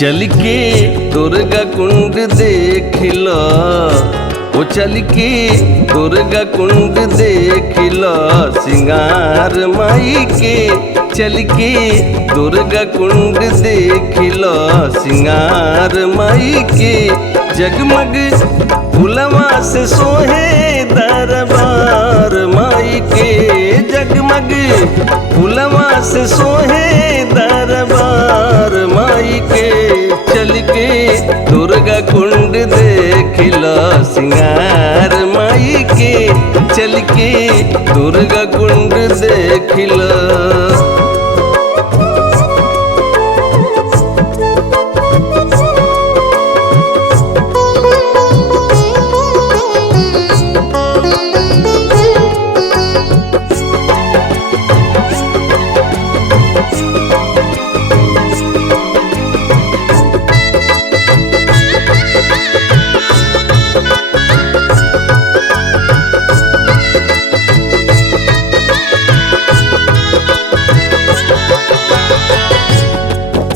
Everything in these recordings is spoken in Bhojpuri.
चल के दुर्गा कुंड देख लो, ओ चल के दुर्गा कुंड देख लो, सिंगार माई के चल के दुर्गा कुंड देख लो, सिंगार माई के जगमग फुलवा से सोहे दरबार माई के, जगमग फुलवा से सोहे दरबार माई के, चल के दुर्गा कुंड देख लो, सिंगार माई के चल के दुर्गा कुंड देख लो।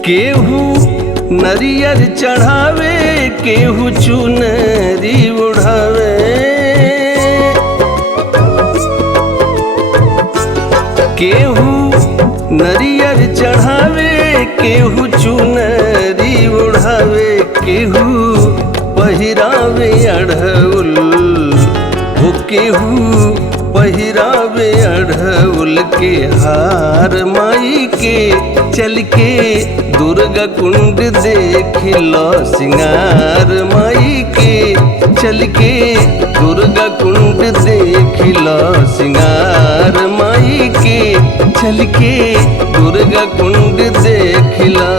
केहू नरियर चढ़ावे, केहू चुनरी उड़ावे, केहू नरियर चढ़ावे, केहू चुनरी उड़ावे, केहू पहिरावे अढ़उल, हो केहू पहिरावे अढ़उल के हार माई के, चल के दुर्गा कुंड देख लो, सिंगार माई के चल के दुर्गा कुंड देख लो, सिंगार माई के चल के दुर्गा कुंड देख लो।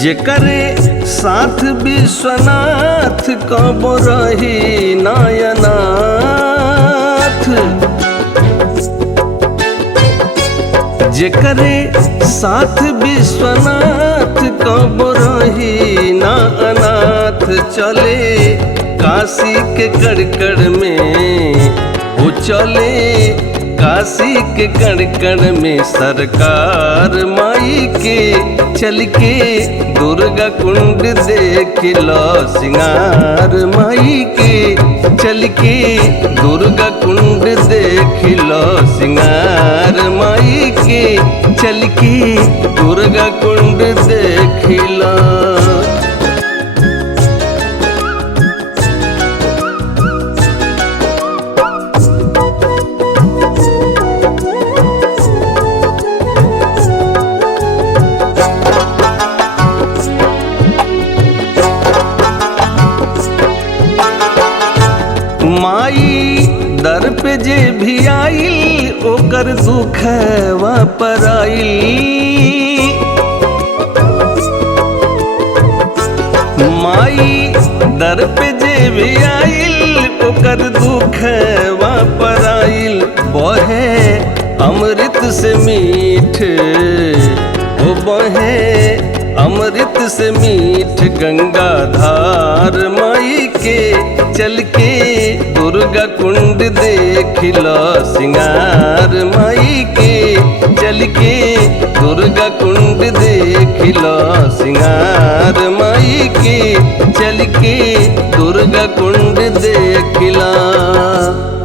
जेकरे साथ विश्वनाथ कबो रही नायनाथ, जेकरे साथ विश्वनाथ कबो रही ना अनाथ, चले काशी के कड़कड़ में, वो चले काशी के कण में सरकार माई के, चल के दुर्गा कुंड देख लो, सिंगार माई के चल के दुर्गा कुंड देख लो, सिंगार माई के चल के दुर्गा कुंड देख लो। माई दर पे जे भी आइल, ओकर दुखवा पर आइल, माई दर पे जे भी आइल, ओकर दुखवा पर आइल, बहे अमृत से मीठ, ओ बहे अमृत से मीठ गंगा धार माई के, चल के दुर्गा कुंड देख लो, सिंगार माई के चल के दुर्गा कुंड देख लो, सिंगार माई के चल के दुर्गा कुंड देख लो।